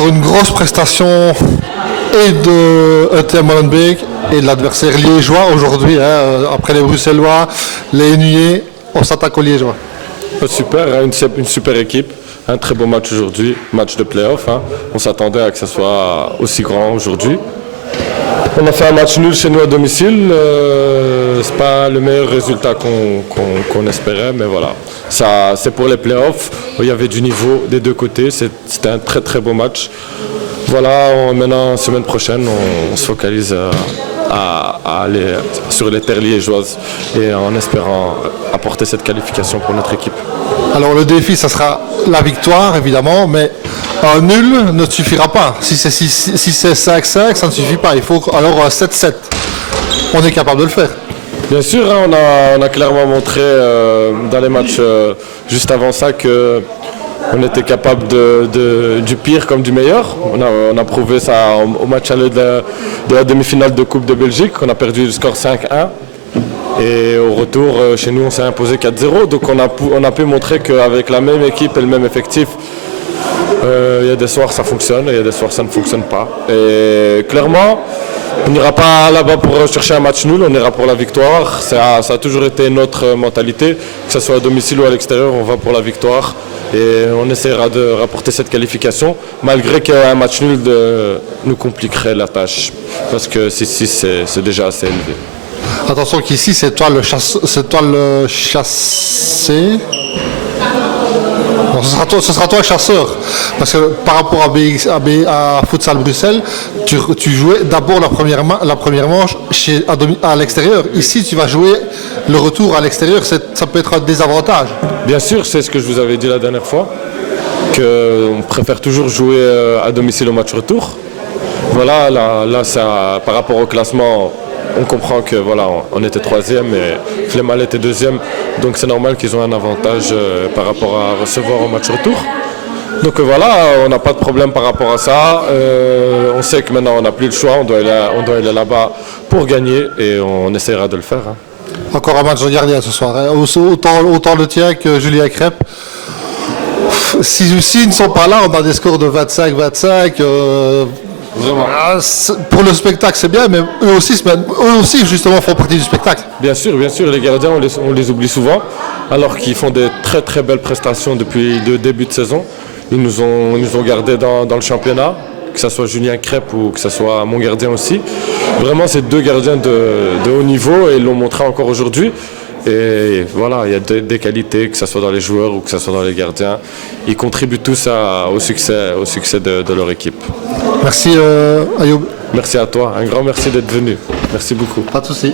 encore une grosse prestation et de ETM Molenbeek et de l'adversaire liégeois aujourd'hui. Après les Bruxellois, les Hennuyers, on s'attaque aux Liégeois. Super, une super équipe. Un très beau match aujourd'hui, match de play-off. On s'attendait à que ça soit aussi grand aujourd'hui. On a fait un match nul chez nous à domicile. C'est pas le meilleur résultat qu'on espérait, mais voilà. Ça, c'est pour les play-offs. Il y avait du niveau des deux côtés. C'était un très très beau match. Voilà, maintenant, semaine prochaine, on se focalise à aller sur les terres liégeoises et en espérant apporter cette qualification pour notre équipe. Alors le défi, ça sera la victoire, évidemment, mais un nul ne suffira pas. Si c'est 5-5, ça ne suffit pas. Il faut alors 7-7. On est capable de le faire. Bien sûr, on a clairement montré dans les matchs juste avant ça que on était capable du pire comme du meilleur. On a prouvé ça au match aller de la demi-finale de Coupe de Belgique. On a perdu le score 5-1. Et au retour, chez nous, on s'est imposé 4-0. Donc on a pu montrer qu'avec la même équipe et le même effectif, il y a des soirs ça fonctionne et il y a des soirs ça ne fonctionne pas. Et clairement, on n'ira pas là-bas pour chercher un match nul, on ira pour la victoire. Ça a toujours été notre mentalité, que ce soit à domicile ou à l'extérieur, on va pour la victoire. Et on essaiera de rapporter cette qualification, malgré qu'un match nul nous compliquerait la tâche. Parce que 6-6, c'est déjà assez élevé. Attention qu'ici, c'est toi le chassé. Non, ce sera toi le chasseur. Parce que par rapport à Futsal Bruxelles, tu jouais d'abord la première manche à l'extérieur. Ici, tu vas jouer le retour à l'extérieur. Ça peut être un désavantage. Bien sûr, c'est ce que je vous avais dit la dernière fois, qu'on préfère toujours jouer à domicile au match retour. Voilà, là ça, par rapport au classement, on comprend que voilà, on était troisième et Flémal était deuxième, donc c'est normal qu'ils ont un avantage par rapport à recevoir au match retour. Donc voilà, on n'a pas de problème par rapport à ça. On sait que maintenant on n'a plus le choix, on doit aller là-bas pour gagner et on essaiera de le faire. Encore un match de gardien ce soir, autant le tien que Julien Crêpe. S'ils ne sont pas là, on a des scores de 25-25. Pour le spectacle, c'est bien, mais eux aussi justement font partie du spectacle. Bien sûr, les gardiens, on les oublie souvent, alors qu'ils font des très très belles prestations depuis le début de saison. Ils nous ont gardés dans le championnat, que ce soit Julien Crêpe ou que ce soit mon gardien aussi. Vraiment, c'est deux gardiens de haut niveau et ils l'ont montré encore aujourd'hui. Et voilà, il y a des qualités, que ce soit dans les joueurs ou que ce soit dans les gardiens. Ils contribuent tous au succès de leur équipe. Merci Ayoub. Merci à toi, un grand merci d'être venu. Merci beaucoup. Pas de souci.